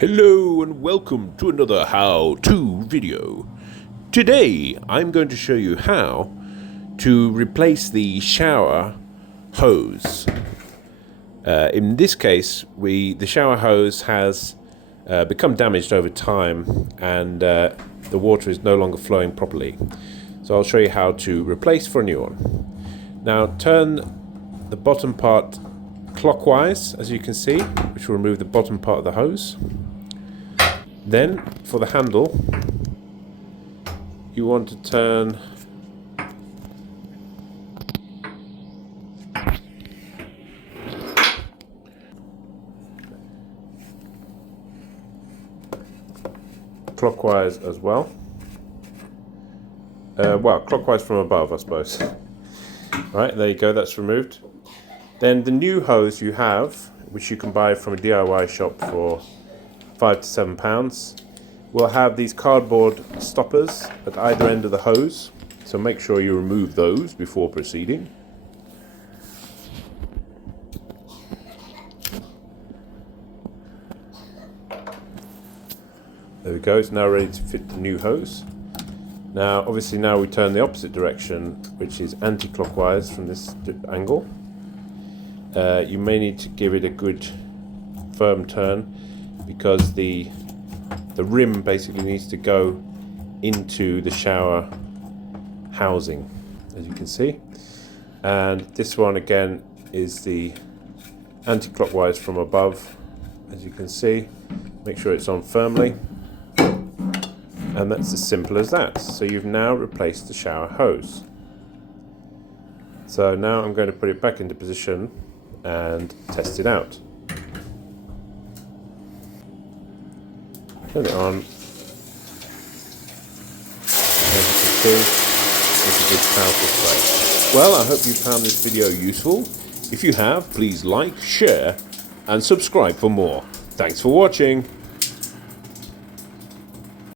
Hello and welcome to another how-to video. Today I'm going to show you how to replace the shower hose. In this case, the shower hose has become damaged over time and the water is no longer flowing properly. So I'll show you how to replace for a new one. Now turn the bottom part clockwise, as you can see, which will remove the bottom part of the hose. Then, for the handle, you want to turn clockwise as well. Clockwise from above, I suppose. Right, there you go, that's removed. Then the new hose you have, which you can buy from a DIY shop for £5 to £7, will have these cardboard stoppers at either end of the hose, so make sure you remove those before proceeding. There we go, it's now ready to fit the new hose. Now obviously now we turn the opposite direction, which is anti-clockwise from this angle. You may need to give it a good firm turn, because the rim basically needs to go into the shower housing, as you can see. And this one again is the anti-clockwise from above, as you can see. Make sure it's on firmly, and that's as simple as that. So you've now replaced the shower hose. So now I'm going to put it back into position and test it out. Turn it on. As you can see, it's a big powerful spray. Well, I hope you found this video useful. If you have, please like, share and subscribe for more. Thanks for watching.